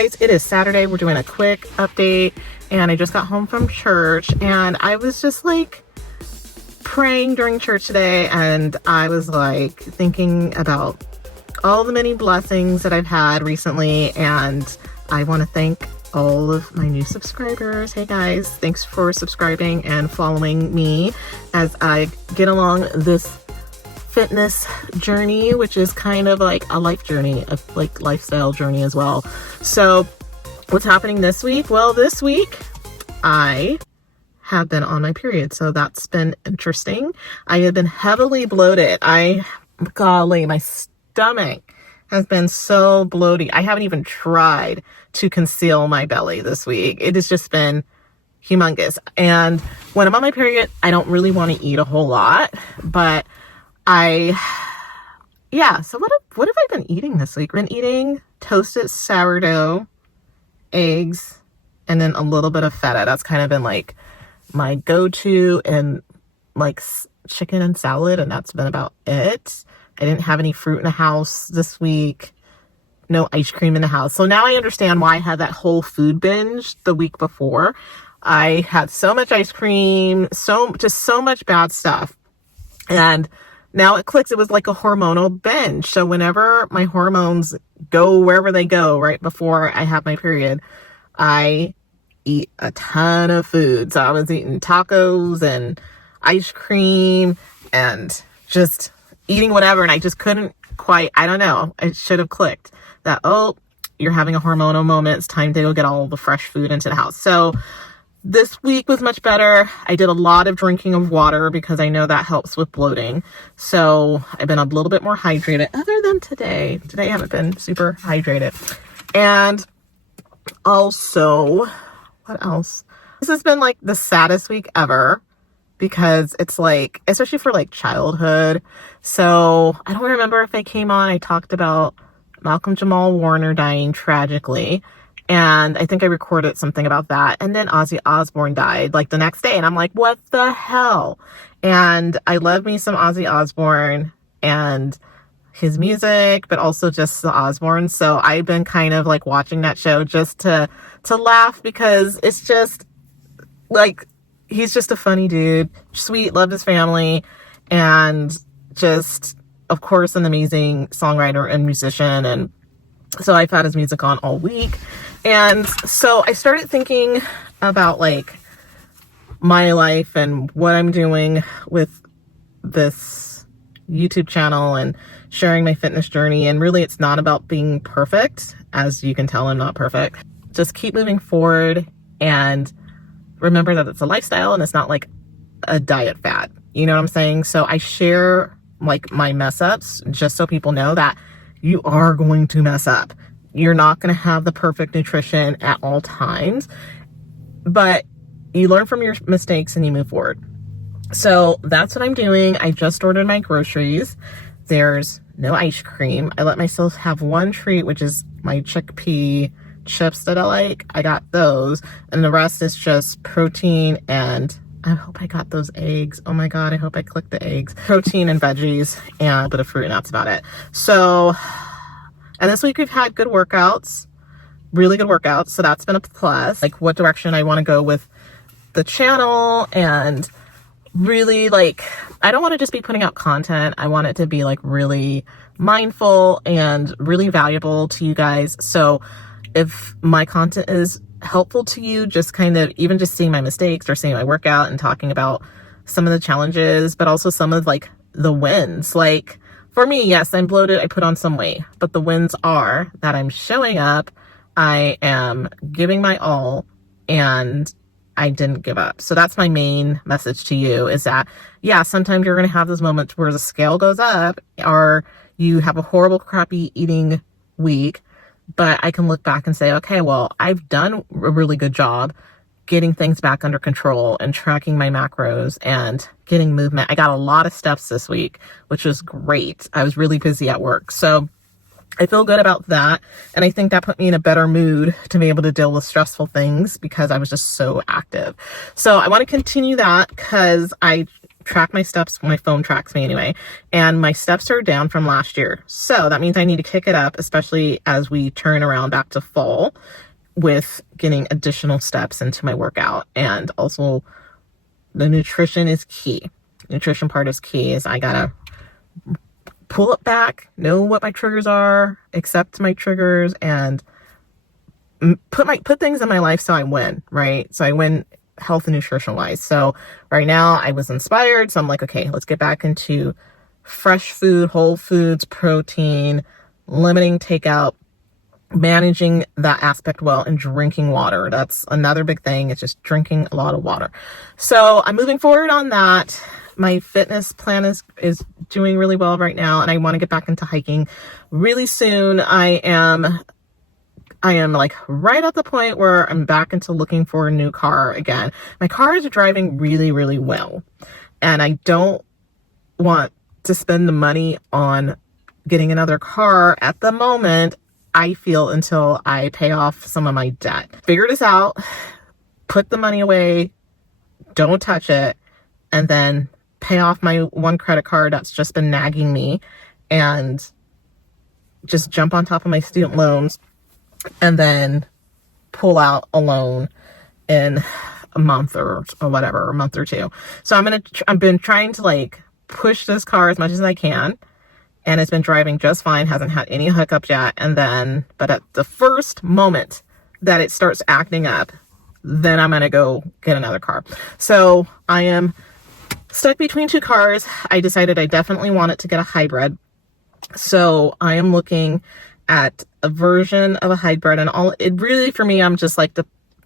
guys, it is Saturday. We're doing a quick update, and I just got home from church, and I was just like praying during church today, and I was like thinking about all the many blessings that I've had recently, and I want to thank all of my new subscribers. Hey guys, thanks for subscribing and following me as I get along this fitness journey, which is kind of like a life journey, a like lifestyle journey as well. So what's happening this week? Well, this week I have been on my period, so that's been interesting. I have been heavily bloated. Golly, my stomach has been so bloated. I haven't even tried to conceal my belly this week. It has just been humongous. And when I'm on my period, I don't really want to eat a whole lot, but so what have I been eating this week? I've been eating toasted sourdough, eggs, and then a little bit of feta. That's kind of been like my go-to, and like chicken and salad, and that's been about it. I didn't have any fruit in the house this week. No ice cream in the house. So now I understand why I had that whole food binge the week before. I had so much ice cream, so much bad stuff. And now it clicks. It was like a hormonal binge. So whenever my hormones go wherever they go right before I have my period, I eat a ton of food. So I was eating tacos and ice cream and just eating whatever. And I just couldn't quite, I don't know. It should have clicked that, oh, you're having a hormonal moment. It's time to go get all the fresh food into the house. So this week was much better. I did a lot of drinking of water because I know that helps with bloating. So I've been a little bit more hydrated, other than today. Today I haven't been super hydrated. And also, what else? This has been like the saddest week ever because it's like, especially for like childhood. So I don't remember if I came on, I talked about Malcolm Jamal Warner dying tragically. And I think I recorded something about that. And then Ozzy Osbourne died like the next day. And I'm like, what the hell? And I love me some Ozzy Osbourne and his music, but also just the Osbourne. So I've been kind of like watching that show just to laugh, because it's just like, he's just a funny dude, sweet, loved his family, and just, of course, an amazing songwriter and musician. And so I've had his music on all week. And so I started thinking about like my life and what I'm doing with this YouTube channel and sharing my fitness journey. And really, it's not about being perfect. As you can tell, I'm not perfect. Just keep moving forward and remember that it's a lifestyle and it's not like a diet fad. You know what I'm saying? So I share like my mess ups just so people know that you are going to mess up. You're not going to have the perfect nutrition at all times, but you learn from your mistakes and you move forward. So that's what I'm doing. I just ordered my groceries. There's no ice cream. I let myself have one treat, which is my chickpea chips that I like. I got those, and the rest is just protein, and I hope I got those eggs. Oh my God, I hope I clicked the eggs. Protein and veggies and a bit of fruit, and that's about it. So, and this week we've had good workouts, really good workouts. So that's been a plus. Like what direction I want to go with the channel, and really like, I don't want to just be putting out content. I want it to be like really mindful and really valuable to you guys. So if my content is helpful to you, just kind of even just seeing my mistakes or seeing my workout and talking about some of the challenges, but also some of like the wins. Like for me, yes, I'm bloated. I put on some weight, but the wins are that I'm showing up. I am giving my all, and I didn't give up. So that's my main message to you, is that, yeah, sometimes you're going to have those moments where the scale goes up or you have a horrible, crappy eating week. But I can look back and say, okay, well, I've done a really good job getting things back under control and tracking my macros and getting movement. I got a lot of steps this week, which was great. I was really busy at work. So I feel good about that. And I think that put me in a better mood to be able to deal with stressful things because I was just so active. So I want to continue that because I track my steps. My phone tracks me anyway. And my steps are down from last year. So that means I need to kick it up, especially as we turn around back to fall, with getting additional steps into my workout. And also the nutrition is key. Nutrition part is key. Is I gotta pull it back, know what my triggers are, accept my triggers, and put things in my life so I win, right? So I win health and nutrition wise. So right now I was inspired. So I'm like, okay, let's get back into fresh food, whole foods, protein, limiting takeout, managing that aspect well, and drinking water. That's another big thing. It's just drinking a lot of water. So I'm moving forward on that. My fitness plan is doing really well right now, and I want to get back into hiking really soon. I am like right at the point where I'm back into looking for a new car again. My car is driving really, really well, and I don't want to spend the money on getting another car at the moment, I feel, until I pay off some of my debt. Figure this out, put the money away, don't touch it, and then pay off my one credit card that's just been nagging me, and just jump on top of my student loans, and then pull out a loan in a month or whatever, a month or two. So I've been trying to like push this car as much as I can, and it's been driving just fine, hasn't had any hookups yet. But at the first moment that it starts acting up, then I'm going to go get another car. So I am stuck between two cars. I decided I definitely wanted to get a hybrid. So I am looking at a version of a hybrid, and it really, for me, I'm just like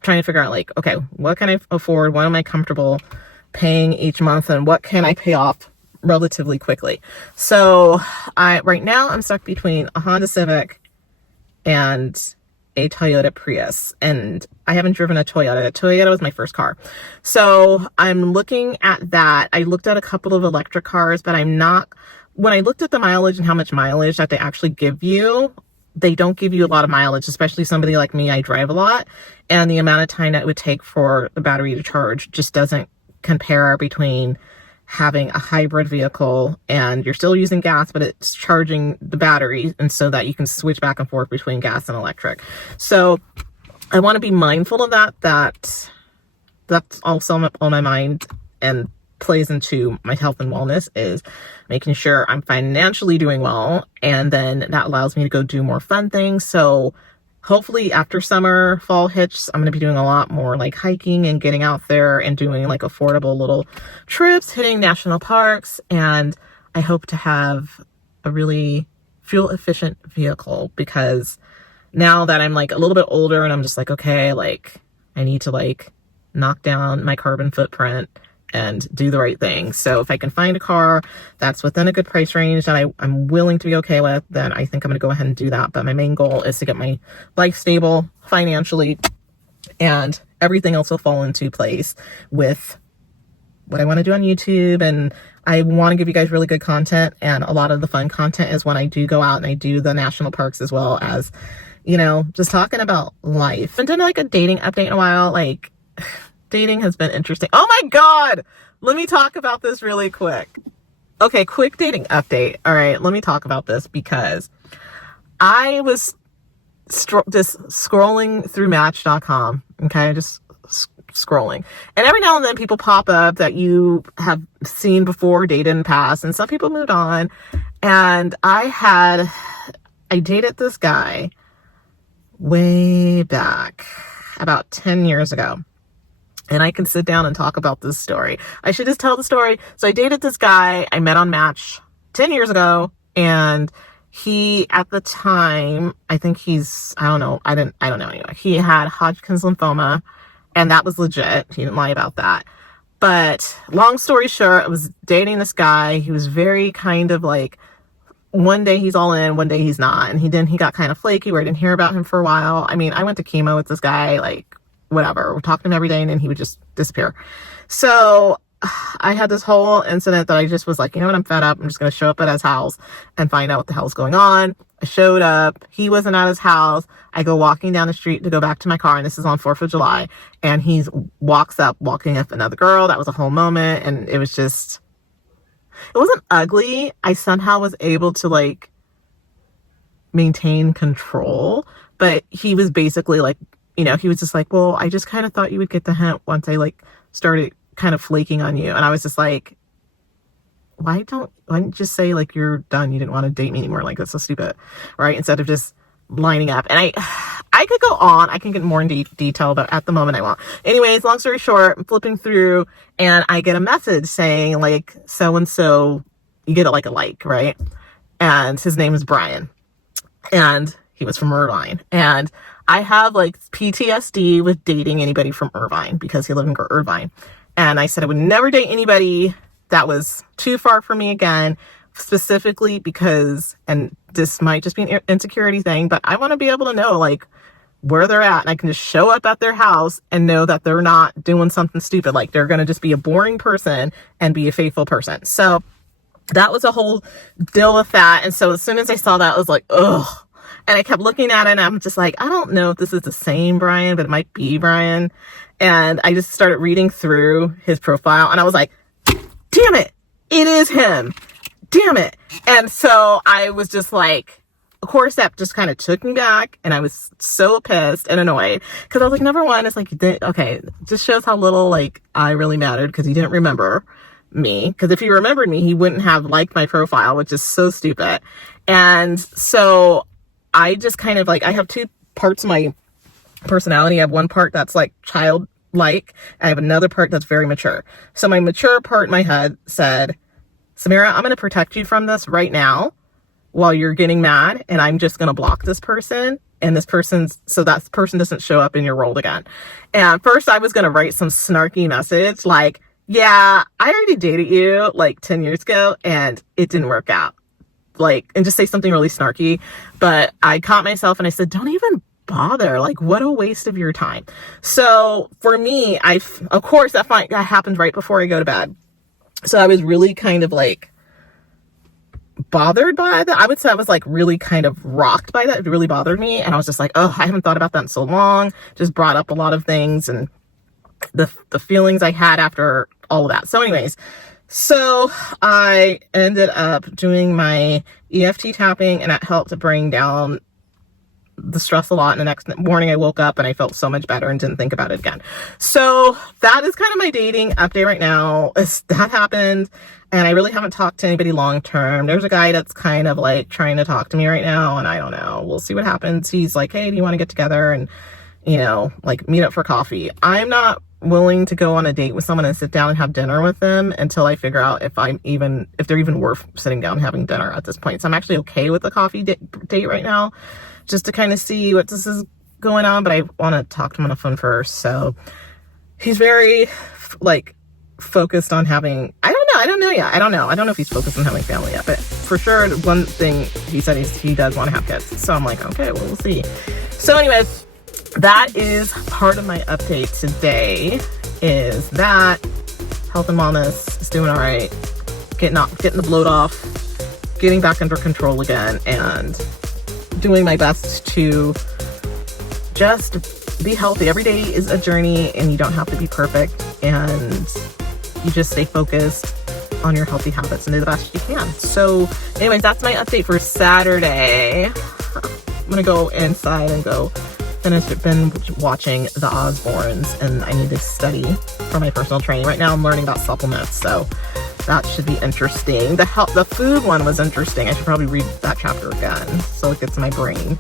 trying to figure out like, okay, what can I afford? What am I comfortable paying each month? And what can I pay off relatively quickly? So right now I'm stuck between a Honda Civic and a Toyota Prius, and I haven't driven a Toyota. A Toyota was my first car. So I'm looking at that. I looked at a couple of electric cars, but when I looked at the mileage and how much mileage that they actually give you, they don't give you a lot of mileage, especially somebody like me. I drive a lot, and the amount of time that it would take for the battery to charge just doesn't compare between having a hybrid vehicle and you're still using gas, but it's charging the battery, and so that you can switch back and forth between gas and electric. So I want to be mindful of that's also on my mind, and plays into my health and wellness, is making sure I'm financially doing well, and then that allows me to go do more fun things. So hopefully after summer, fall hits, I'm going to be doing a lot more like hiking and getting out there and doing like affordable little trips, hitting national parks. And I hope to have a really fuel efficient vehicle, because now that I'm like a little bit older and I'm just like, okay, like I need to like knock down my carbon footprint and do the right thing. So if I can find a car that's within a good price range that I'm willing to be okay with, then I think I'm going to go ahead and do that. But my main goal is to get my life stable financially, and everything else will fall into place with what I want to do on YouTube. And I want to give you guys really good content, and a lot of the fun content is when I do go out and I do the national parks, as well as, you know, just talking about life. I haven't done like a dating update in a while. Like, dating has been interesting. Oh my God. Let me talk about this really quick. Okay, quick dating update. All right, let me talk about this, because I was just scrolling through Match.com. Okay, just scrolling. And every now and then people pop up that you have seen before, dated in the past, and some people moved on. And I dated this guy way back about 10 years ago. And I can sit down and talk about this story. I should just tell the story. So I dated this guy I met on Match 10 years ago. And he, at the time, I think I don't know anyway. He had Hodgkin's lymphoma, and that was legit. He didn't lie about that. But long story short, I was dating this guy. He was very kind of like, one day he's all in, one day he's not. And he got kind of flaky, where I didn't hear about him for a while. I mean, I went to chemo with this guy, like, whatever, we're talking to him every day, and then he would just disappear. So I had this whole incident that I just was like, you know what, I'm fed up. I'm just going to show up at his house and find out what the hell's going on. I showed up. He wasn't at his house. I go walking down the street to go back to my car, and this is on 4th of July. And he walking up another girl. That was a whole moment. And it was just it wasn't ugly. I somehow was able to like maintain control, but he was basically like, you know, he was just like, well, I just kind of thought you would get the hint once I like started kind of flaking on you. And I was just like, why don't you just say like you're done, you didn't want to date me anymore? Like, that's so stupid, right? Instead of just lining up. And I could go on, I can get more in detail, but at the moment I won't. Anyways, long story short, I'm flipping through and I get a message saying like, so and so, you get it like a like, right? And his name is Brian, and he was from Irvine. And I have like PTSD with dating anybody from Irvine because he lived in Irvine. And I said I would never date anybody that was too far from me again, specifically because, and this might just be an insecurity thing, but I want to be able to know like where they're at, and I can just show up at their house and know that they're not doing something stupid. Like they're going to just be a boring person and be a faithful person. So that was a whole deal with that. And so as soon as I saw that, I was like, ugh. And I kept looking at it and I'm just like, I don't know if this is the same Brian, but it might be Brian. And I just started reading through his profile and I was like, damn it, it is him. Damn it. And so I was just like, of course, that just kind of took me back. And I was so pissed and annoyed because I was like, number one, it's like, okay, just shows how little like I really mattered because he didn't remember me. Because if he remembered me, he wouldn't have liked my profile, which is so stupid. And so I just kind of like, I have two parts of my personality. I have one part that's like childlike. I have another part that's very mature. So my mature part in my head said, Samira, I'm going to protect you from this right now while you're getting mad. And I'm just going to block this person and this person's, so that person doesn't show up in your world again. And first I was going to write some snarky message like, yeah, I already dated you like 10 years ago and it didn't work out. Like, and just say something really snarky. But I caught myself and I said, don't even bother. Like, what a waste of your time. So for me, of course, that happened right before I go to bed. So I was really kind of like bothered by that. I would say I was like really kind of rocked by that. It really bothered me. And I was just like, oh, I haven't thought about that in so long. Just brought up a lot of things and the feelings I had after all of that. So anyways, so I ended up doing my EFT tapping and that helped to bring down the stress a lot. And the next morning I woke up and I felt so much better and didn't think about it again. So that is kind of my dating update right now. That happened and I really haven't talked to anybody long term. There's a guy that's kind of like trying to talk to me right now and I don't know. We'll see what happens. He's like, hey, do you want to get together and, you know, like meet up for coffee? I'm not willing to go on a date with someone and sit down and have dinner with them until I figure out if they're even worth sitting down and having dinner at this point. So I'm actually okay with the coffee date right now, just to kind of see what this is going on. But I want to talk to him on the phone first. So he's very like focused on having, I don't know yet. I don't know if he's focused on having family yet, but for sure one thing he said he does want to have kids. So I'm like, okay, well, we'll see. So anyways, that is part of my update today, is that health and wellness is doing all right, getting the bloat off, getting back under control again, and doing my best to just be healthy. Every day is a journey and you don't have to be perfect, and you just stay focused on your healthy habits and do the best you can. So anyways, that's my update for Saturday. I'm gonna go inside and go been watching The Osbournes, and I need to study for my personal training. Right now I'm learning about supplements, so that should be interesting. The food one was interesting. I should probably read that chapter again so it gets in my brain.